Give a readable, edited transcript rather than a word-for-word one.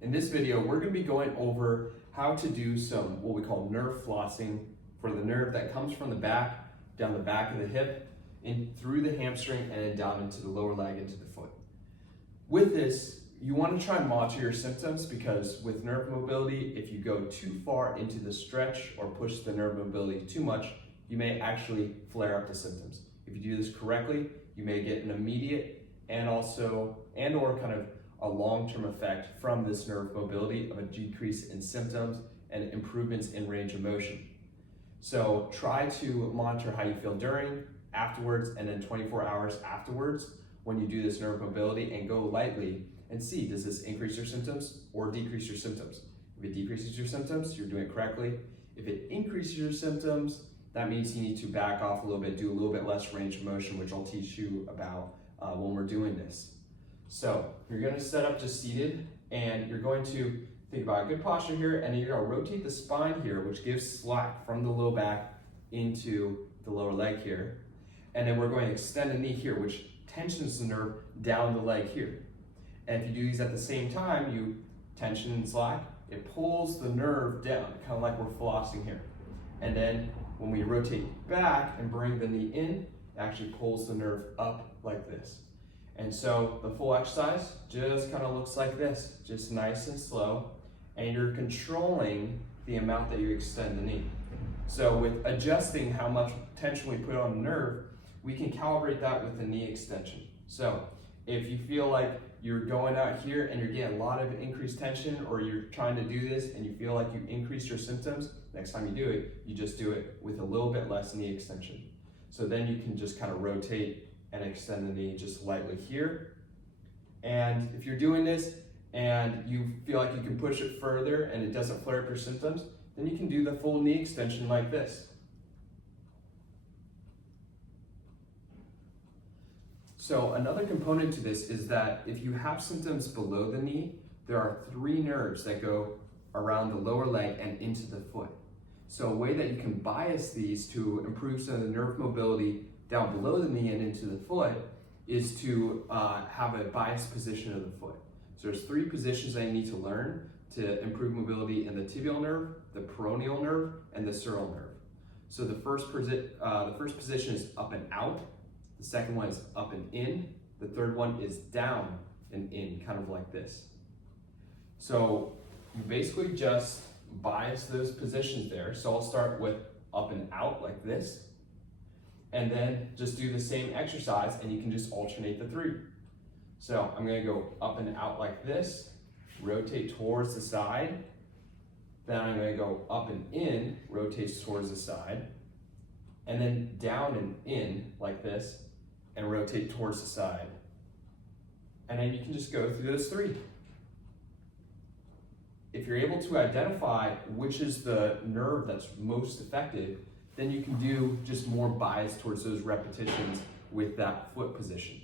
In this video, we're going to be going over how to do some what we call nerve flossing for the nerve that comes from the back, down the back of the hip, in through the hamstring, and then down into the lower leg, into the foot. With this, you want to try and monitor your symptoms because with nerve mobility, if you go too far into the stretch or push the nerve mobility too much, you may actually flare up the symptoms. If you do this correctly, you may get an immediate or kind of a long-term effect from this nerve mobility of a decrease in symptoms and improvements in range of motion. So try to monitor how you feel during, afterwards, and then 24 hours afterwards when you do this nerve mobility, and go lightly and see, does this increase your symptoms or decrease your symptoms? If it decreases your symptoms, you're doing it correctly. If it increases your symptoms, that means you need to back off a little bit, do a little bit less range of motion, which I'll teach you about when we're doing this. So you're going to set up just seated, and you're going to think about a good posture here, and then you're going to rotate the spine here, which gives slack from the low back into the lower leg here. And then we're going to extend the knee here, which tensions the nerve down the leg here. And if you do these at the same time, you tension and slack, it pulls the nerve down, kind of like we're flossing here. And then when we rotate back and bring the knee in, it actually pulls the nerve up like this. And so the full exercise just kind of looks like this, just nice and slow, and you're controlling the amount that you extend the knee. So with adjusting how much tension we put on the nerve, we can calibrate that with the knee extension. So if you feel like you're going out here and you're getting a lot of increased tension, or you're trying to do this and you feel like you increase your symptoms, next time you do it, you just do it with a little bit less knee extension. So then you can just kind of rotate and extend the knee just lightly here. And if you're doing this and you feel like you can push it further and it doesn't flare up your symptoms, then you can do the full knee extension like this. So another component to this is that if you have symptoms below the knee, there are 3 nerves that go around the lower leg and into the foot. So a way that you can bias these to improve some of the nerve mobility down below the knee and into the foot is to have a biased position of the foot. So there's 3 positions that you need to learn to improve mobility in the tibial nerve, the peroneal nerve, and the sural nerve. So the first position is up and out. The second one is up and in. The third one is down and in, kind of like this. So you basically just bias those positions there. So I'll start with up and out like this, and then just do the same exercise, and you can just alternate the 3. So I'm going to go up and out like this, rotate towards the side, then I'm going to go up and in, rotates towards the side, and then down and in like this, and rotate towards the side. And then you can just go through those 3. If you're able to identify which is the nerve that's most effective, then you can do just more bias towards those repetitions with that foot position.